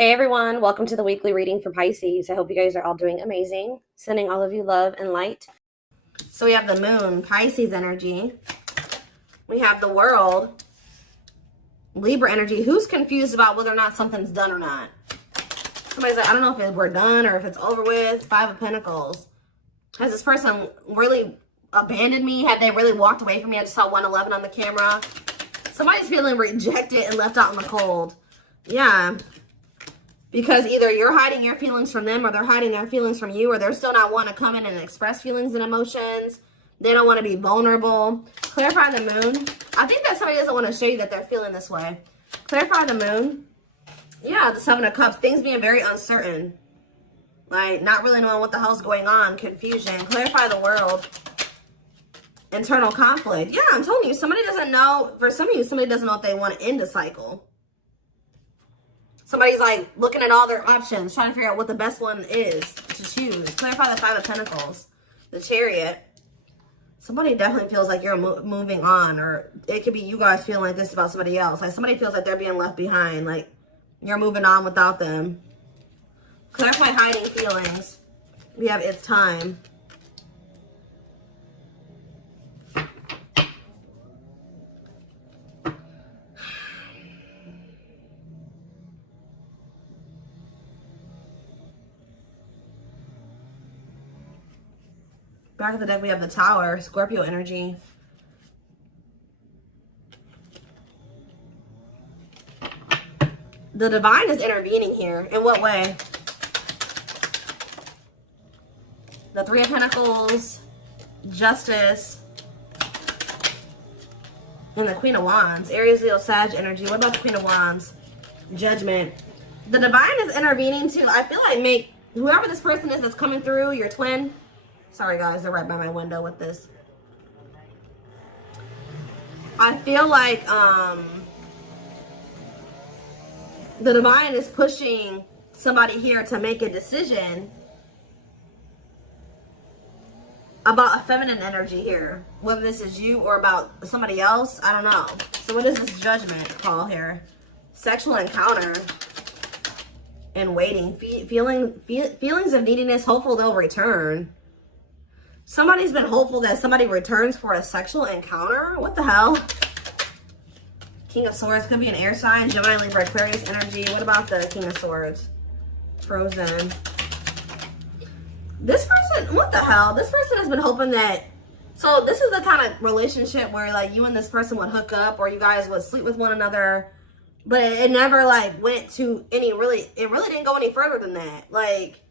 Hey everyone, welcome to the weekly reading for Pisces. I hope you guys are all doing amazing. Sending all of you love and light. So we have the moon, Pisces energy. We have the world, Libra energy. Who's confused about whether or not something's done or not? Somebody's like, I don't know if we're done or if it's over with. Five of Pentacles. Has this person really abandoned me? Have they really walked away from me? I just saw 111 on the camera. Somebody's feeling rejected and left out in the cold. Yeah. Because either you're hiding your feelings from them or they're hiding their feelings from you, or they're still not wanting to come in and express feelings and emotions. They don't want to be vulnerable. Clarify the moon. I think that somebody doesn't want to show you that they're feeling this way. Clarify the moon. Yeah, the Seven of Cups. Things being very uncertain. Like, not really knowing what the hell's going on. Confusion. Clarify the world. Internal conflict. Yeah, I'm telling you, somebody doesn't know. For some of you, somebody doesn't know if they want to end a cycle. Somebody's like looking at all their options, trying to figure out what the best one is to choose. Clarify the Five of Pentacles, the Chariot. Somebody definitely feels like you're moving on, or it could be you guys feeling like this about somebody else. Like somebody feels like they're being left behind, like you're moving on without them. Clarify hiding feelings. We have it's time. Back of the deck, we have the Tower, Scorpio energy. The Divine is intervening here. In what way? The Three of Pentacles, Justice, and the Queen of Wands. Aries, Leo, Sag energy. What about the Queen of Wands? Judgment. The Divine is intervening too. I feel like whoever this person is that's coming through, your twin. Sorry guys, they're right by my window with this. I feel like the Divine is pushing somebody here to make a decision about a feminine energy here. Whether this is you or about somebody else, I don't know. So what is this Judgment call here? Sexual encounter and waiting. Feelings of neediness, hopeful they'll return. Somebody's been hopeful that somebody returns for a sexual encounter. What the hell? King of Swords could be an air sign. Gemini, Libra, Aquarius energy. What about the King of Swords? Frozen. This person, what the hell? This person has been hoping that... So this is the kind of relationship where like you and this person would hook up or you guys would sleep with one another. But it never like went to any really... It really didn't go any further than that. Like...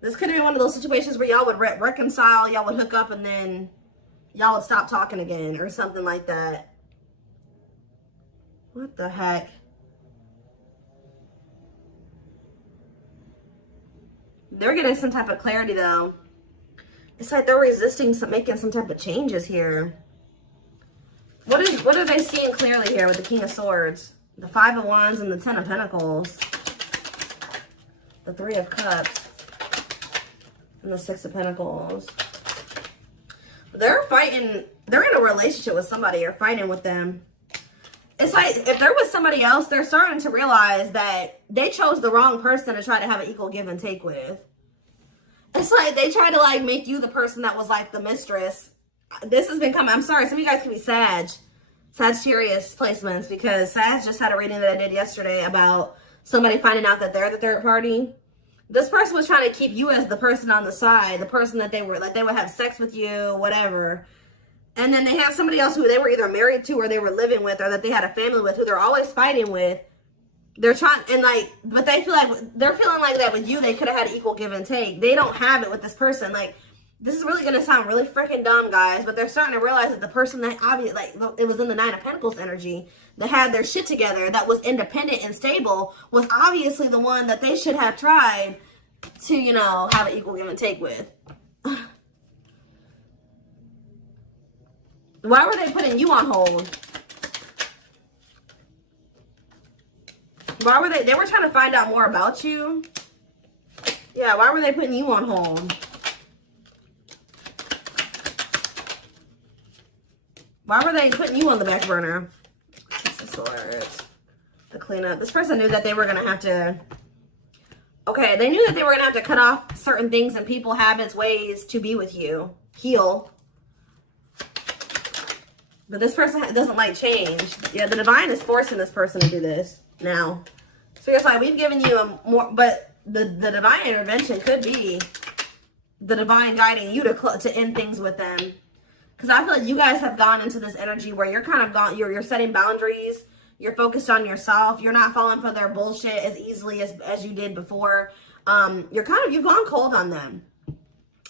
This could have been one of those situations where y'all would reconcile, y'all would hook up, and then y'all would stop talking again or something like that. What the heck? They're getting some type of clarity, though. It's like they're resisting making some type of changes here. What are they seeing clearly here with the King of Swords? The Five of Wands and the Ten of Pentacles. The Three of Cups. And the Six of Pentacles. They're fighting. They're in a relationship with somebody or fighting with them. It's like if there was somebody else, they're starting to realize that they chose the wrong person to try to have an equal give and take with. It's like they try to like make you the person that was like the mistress. This has been coming. I'm sorry. Some of you guys can be Sagittarius placements because Sag just had a reading that I did yesterday about somebody finding out that they're the third party. This person was trying to keep you as the person on the side, the person that they would have sex with you, whatever. And then they have somebody else who they were either married to or they were living with or that they had a family with who they're always fighting with. They're trying, and like, but they feel like, they're feeling like that with you, they could have had equal give and take. They don't have it with this person. Like, this is really going to sound really freaking dumb, guys, but they're starting to realize that the person that obviously, like, it was in the Nine of Pentacles energy, that had their shit together, that was independent and stable, was obviously the one that they should have tried to, you know, have an equal give and take with. Why were they putting you on hold? Why were they were trying to find out more about you? Yeah, why were they putting you on hold? Why were they putting you on the back burner? of Swords. The cleanup. This person knew that they were going to have to... Okay, they knew that they were going to have to cut off certain things and people, habits, ways to be with you. Heal. But this person doesn't like change. Yeah, the divine is forcing this person to do this now. So it's like, we've given you a more... But the divine intervention could be the divine guiding you to end things with them. Because I feel like you guys have gone into this energy where you're kind of gone... You're setting boundaries. You're focused on yourself. You're not falling for their bullshit as easily as you did before. You've gone cold on them.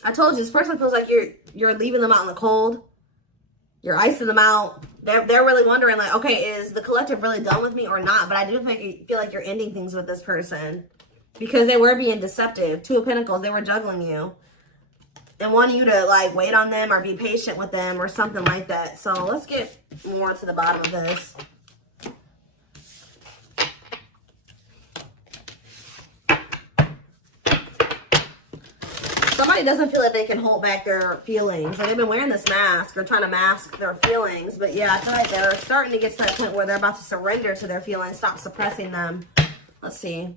I told you, this person feels like you're leaving them out in the cold. You're icing them out. They're really wondering, like, okay, is the collective really done with me or not? But I do feel like you're ending things with this person because they were being deceptive. Two of Pentacles, they were juggling you and wanting you to, like, wait on them or be patient with them or something like that. So let's get more to the bottom of this. Somebody doesn't feel like they can hold back their feelings. Like they've been wearing this mask or trying to mask their feelings. But yeah, I feel like they're starting to get to that point where they're about to surrender to their feelings, stop suppressing them. Let's see.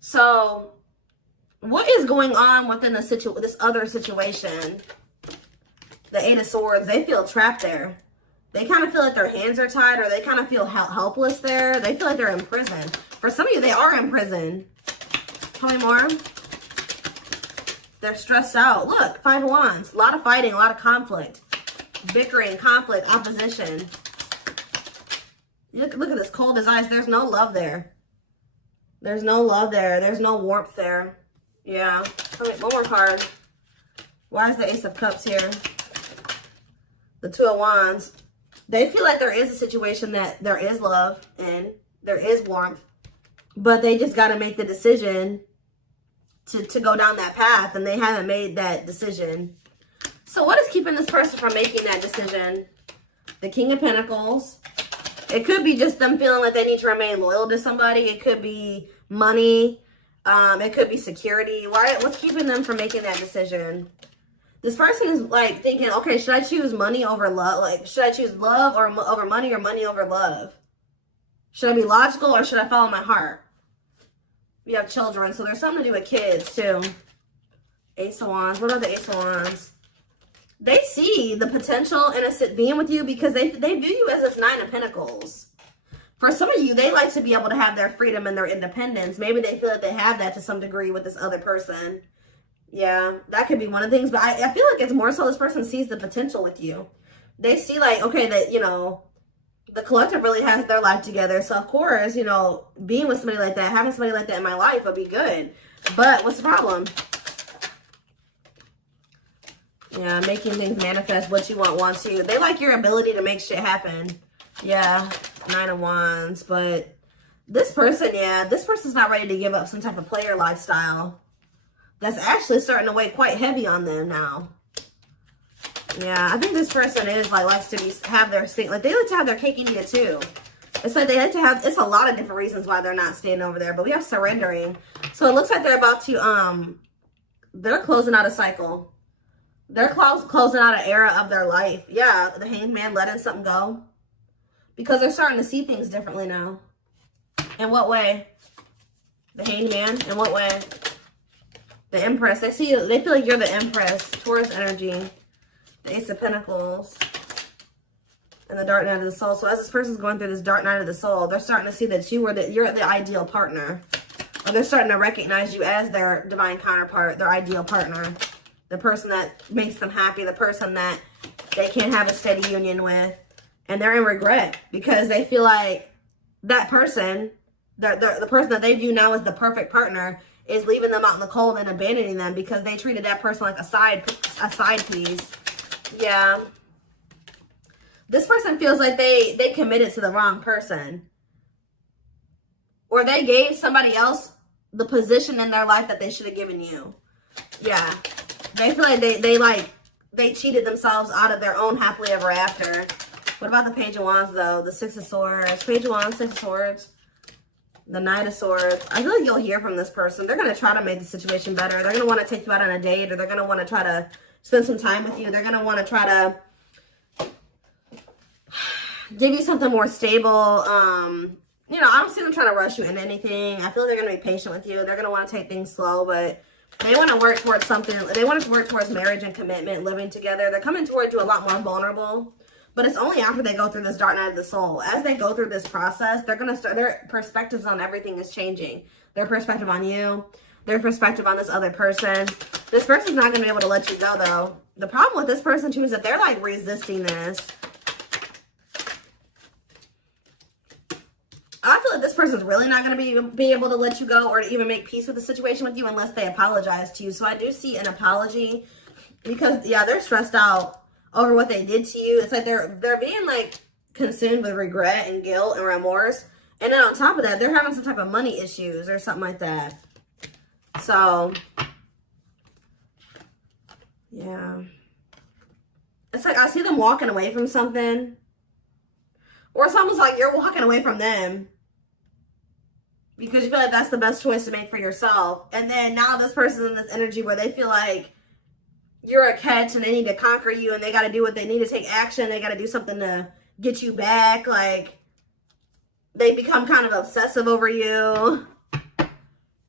So what is going on within this other situation? The Eight of Swords, they feel trapped there. They kind of feel like their hands are tied, or they kind of feel helpless there. They feel like they're in prison. For some of you, they are in prison. Tell me more. They're stressed out. Look, Five of Wands. A lot of fighting, a lot of conflict. Bickering, conflict, opposition. Look at this cold as ice. There's no love there. There's no love there. There's no warmth there. Yeah. Tell me one more card. Why is the Ace of Cups here? The Two of Wands. They feel like there is a situation that there is love and there is warmth. But they just got to make the decision to go down that path, and they haven't made that decision. So what is keeping this person from making that decision? The King of Pentacles. It could be just them feeling like they need to remain loyal to somebody. It could be money. It could be security. What's keeping them from making that decision? This person is like thinking, okay, should I choose money over love? Like, should I choose love over money or money over love? Should I be logical or should I follow my heart? We have children, so there's something to do with kids, too. Ace of Wands. What about the Ace of Wands? They see the potential in being with you because they view you as this Nine of Pentacles. For some of you, they like to be able to have their freedom and their independence. Maybe they feel that they have that to some degree with this other person. Yeah, that could be one of the things. But I feel like it's more so this person sees the potential with you. They see, like, okay, that, you know, the collective really has their life together. So, of course, you know, being with somebody like that, having somebody like that in my life would be good. But what's the problem? Yeah, making things manifest. What you want wants you. They like your ability to make shit happen. Yeah, Nine of Wands. But this person, yeah, this person's not ready to give up some type of player lifestyle. That's actually starting to weigh quite heavy on them now. Yeah, I think this person is like likes to have their thing. Like they like to have their cake and eat it too. It's like they like to have. It's a lot of different reasons why they're not staying over there. But we have surrendering. So it looks like they're about to they're closing out a cycle. They're closing out an era of their life. Yeah, the Hanged Man letting something go because they're starting to see things differently now. In what way? The Hanged Man. In what way? The Empress. They feel like you're the Empress. Taurus energy. The Ace of Pentacles. And the Dark Night of the Soul. So as this person's going through this Dark Night of the Soul, they're starting to see that you're the ideal partner. Or they're starting to recognize you as their divine counterpart, their ideal partner. The person that makes them happy, the person that they can't have a steady union with. And they're in regret because they feel like that person, the person that they view now as the perfect partner, is leaving them out in the cold and abandoning them because they treated that person like a side piece. Yeah. This person feels like they committed to the wrong person. Or they gave somebody else the position in their life that they should have given you. Yeah. They feel like they cheated themselves out of their own happily ever after. What about the Page of Wands, though? The Six of Swords. Page of Wands, Six of Swords. The Knight of Swords. I feel like you'll hear from this person. They're going to try to make the situation better. They're going to want to take you out on a date, or they're going to want to try to spend some time with you. They're going to want to try to give you something more stable. You know, I don't see them trying to rush you into anything. I feel like they're going to be patient with you. They're going to want to take things slow, but they want to work towards something. They want to work towards marriage and commitment, living together. They're coming towards you a lot more vulnerable, but it's only after they go through this dark night of the soul. As they go through this process, they're going to start, their perspectives on everything is changing. Their perspective on you, their perspective on this other person. This person's not going to be able to let you go, though. The problem with this person, too, is that they're, like, resisting this. I feel like this person's really not going to be able to let you go or to even make peace with the situation with you unless they apologize to you. So I do see an apology because, yeah, they're stressed out over what they did to you. It's like they're being, like, consumed with regret and guilt and remorse. And then on top of that, they're having some type of money issues or something like that. So, yeah. It's like I see them walking away from something. Or it's almost like you're walking away from them because you feel like that's the best choice to make for yourself. And then now this person's in this energy where they feel like you're a catch and they need to conquer you and they got to do what they need to take action. They got to do something to get you back. Like, they become kind of obsessive over you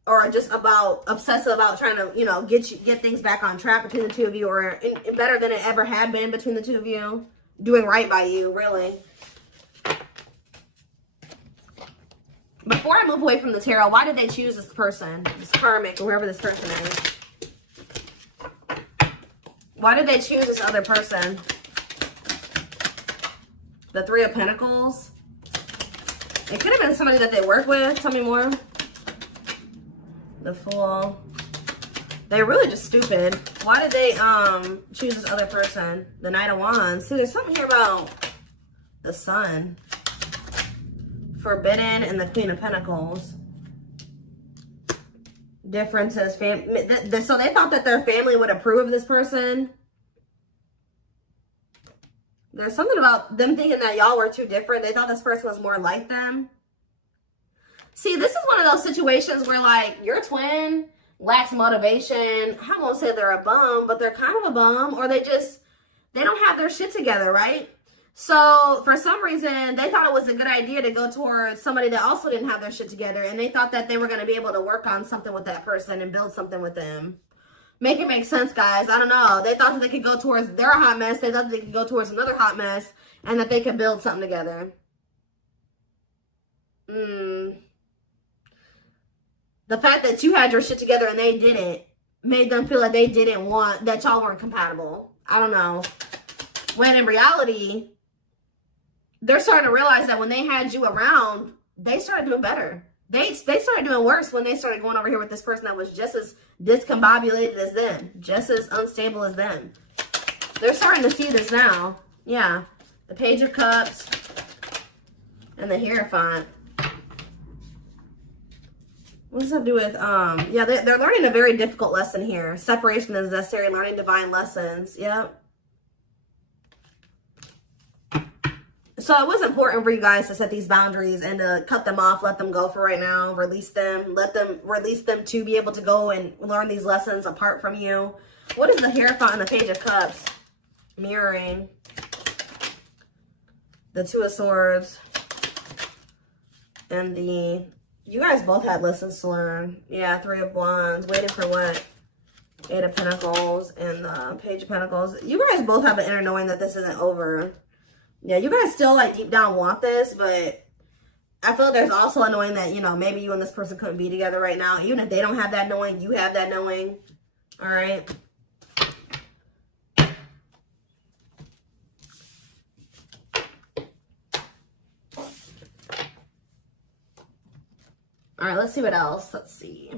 or just obsessive about trying to, you know, get things back on track between the two of you or better than it ever had been between the two of you. Doing right by you, really. Before I move away from the tarot, why did they choose this person? This karmic, or whoever this person is. Why did they choose this other person? The Three of Pentacles. It could have been somebody that they work with. Tell me more. The Fool. They're really just stupid. Why did they choose this other person? The Knight of Wands. See, there's something here about the Sun. Forbidden and the Queen of Pentacles. Differences. So they thought that their family would approve of this person. There's something about them thinking that y'all were too different. They thought this person was more like them. See, this is one of those situations where, like, your twin lacks motivation. I won't say they're a bum, but they're kind of a bum. Or they don't have their shit together, right? So, for some reason, they thought it was a good idea to go towards somebody that also didn't have their shit together. And they thought that they were going to be able to work on something with that person and build something with them. Make it make sense, guys. I don't know. They thought that they could go towards their hot mess. They thought that they could go towards another hot mess. And that they could build something together. The fact that you had your shit together and they didn't made them feel like they didn't want, that y'all weren't compatible. I don't know. When in reality, they're starting to realize that when they had you around, they started doing better. They started doing worse when they started going over here with this person that was just as discombobulated as them. Just as unstable as them. They're starting to see this now. Yeah. The Page of Cups. And the Hierophant. What does that do with, yeah, they're learning a very difficult lesson here. Separation is necessary, learning divine lessons. Yep. So it was important for you guys to set these boundaries and to cut them off, let them go for right now, release them, release them to be able to go and learn these lessons apart from you. What is the Hierophant and the Page of Cups? Mirroring. The Two of Swords. And you guys both had lessons to learn. Yeah, Three of Wands. Waiting for what? Eight of Pentacles and the Page of Pentacles. You guys both have an inner knowing that this isn't over. Yeah, you guys still, like, deep down want this, but I feel there's also a knowing that, you know, maybe you and this person couldn't be together right now. Even if they don't have that knowing, you have that knowing. All right? All right, let's see what else. Let's see.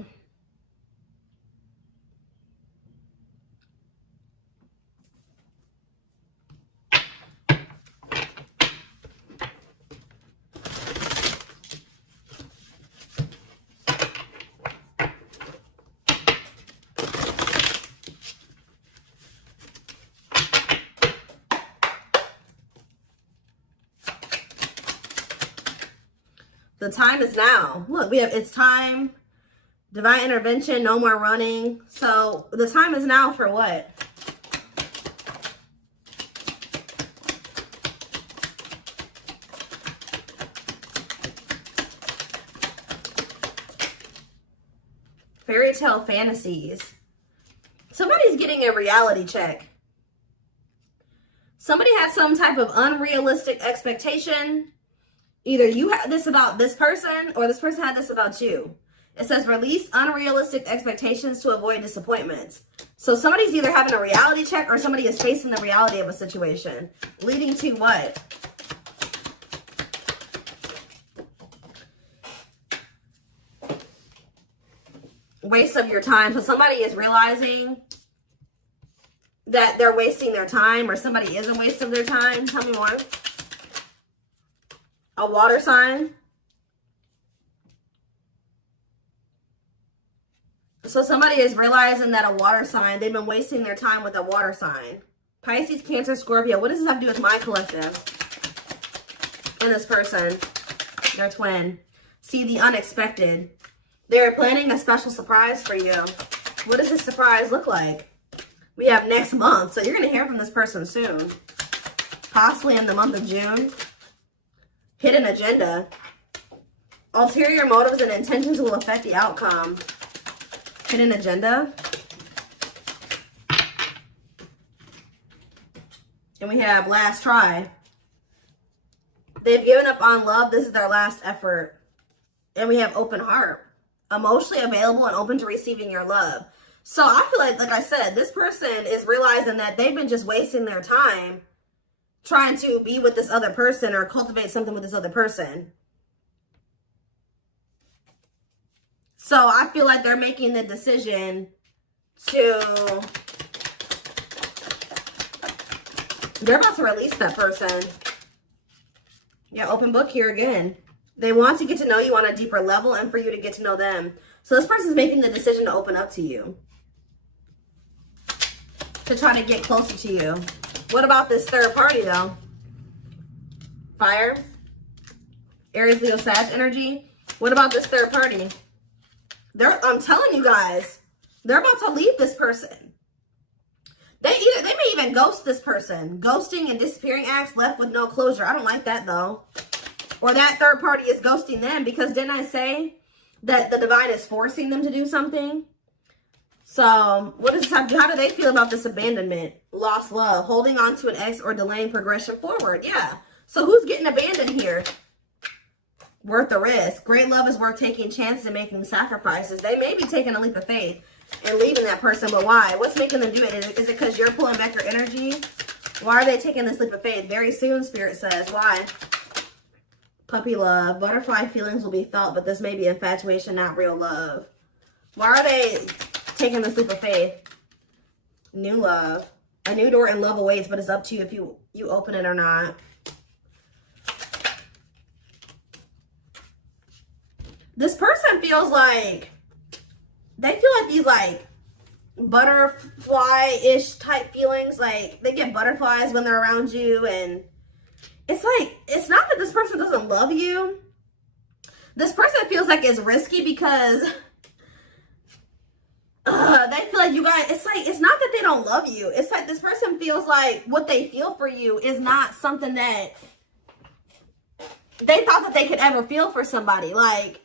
The time is now. Look, we have, it's time, divine intervention, no more running. So the time is now for what? Fairy tale fantasies. Somebody's getting a reality check. Somebody had some type of unrealistic expectation. Either you had this about this person or this person had this about you. It says release unrealistic expectations to avoid disappointments. So somebody's either having a reality check or somebody is facing the reality of a situation. Leading to what? Waste of your time. So somebody is realizing that they're wasting their time, or somebody is a waste of their time. Tell me more. A water sign. So somebody is realizing that a water sign, they've been wasting their time with a water sign. Pisces, Cancer, Scorpio. What does this have to do with my collective? And this person, their twin. See the unexpected. They're planning a special surprise for you. What does this surprise look like? We have next month. So you're going to hear from this person soon. Possibly in the month of June. Hidden agenda. Ulterior motives and intentions will affect the outcome. Hidden agenda. And we have last try. They've given up on love. This is their last effort. And we have open heart. Emotionally available and open to receiving your love. So I feel like I said, this person is realizing that they've been just wasting their time trying to be with this other person or cultivate something with this other person. So I feel like they're making the decision to, they're about to release that person. Yeah, open book here again. They want to get to know you on a deeper level and for you to get to know them. So this person's making the decision to open up to you. To try to get closer to you. What about this third party though? Fire. Aries, Leo, Sag energy. What about this third party? I'm telling you guys, they're about to leave this person. They may even ghost this person. Ghosting and disappearing acts left with no closure. I don't like that though. Or that third party is ghosting them, because didn't I say that the divine is forcing them to do something? So what does this have to do? How do they feel about this abandonment? Lost love, holding on to an ex, or delaying progression forward. Yeah. So who's getting abandoned here? Worth the risk. Great love is worth taking chances and making sacrifices. They may be taking a leap of faith and leaving that person, but why? What's making them do it? Is it because you're pulling back your energy? Why are they taking this leap of faith? Very soon, Spirit says. Why? Puppy love. Butterfly feelings will be felt, but this may be infatuation, not real love. Why are they taking this leap of faith? New love. A new door and love awaits, but it's up to you if you open it or not. This person feels like, they feel like these like butterfly-ish type feelings. Like they get butterflies when they're around you, and it's like, it's not that this person doesn't love you. This person feels like it's risky because they feel like you guys, it's like, it's not that they don't love you. It's like this person feels like what they feel for you is not something that they thought that they could ever feel for somebody. Like,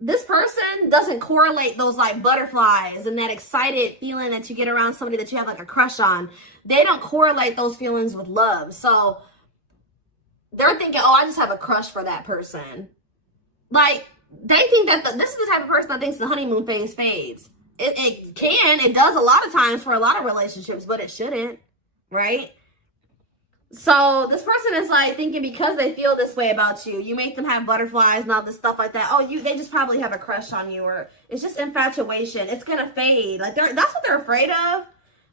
this person doesn't correlate those like butterflies and that excited feeling that you get around somebody that you have like a crush on. They don't correlate those feelings with love. So they're thinking, oh, I just have a crush for that person. Like, they think that this is the type of person that thinks the honeymoon phase fades. It does a lot of times for a lot of relationships, but it shouldn't, right? So this person is like thinking because they feel this way about you, you make them have butterflies and all this stuff like that. Oh, they just probably have a crush on you, or it's just infatuation. It's going to fade. Like that's what they're afraid of,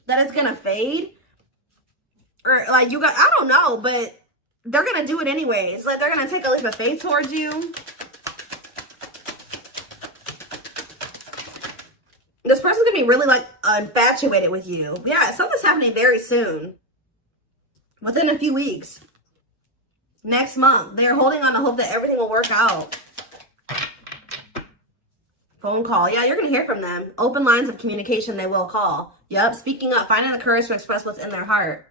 that it's going to fade. Or like I don't know, but they're going to do it anyways. Like they're going to take a leap of faith towards you. This person's going to be really like infatuated with you. Yeah, something's happening very soon. Within a few weeks. Next month. They're holding on to hope that everything will work out. Phone call. Yeah, you're going to hear from them. Open lines of communication, they will call. Yep, speaking up. Finding the courage to express what's in their heart.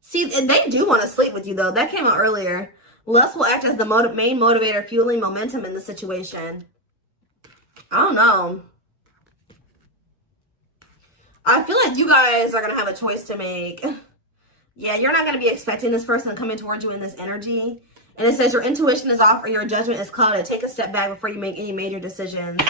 See, they do want to sleep with you, though. That came out earlier. Lust will act as the main motivator, fueling momentum in the situation. I don't know. I feel like you guys are going to have a choice to make. Yeah, you're not going to be expecting this person to come in towards you in this energy. And it says your intuition is off or your judgment is clouded. Take a step back before you make any major decisions.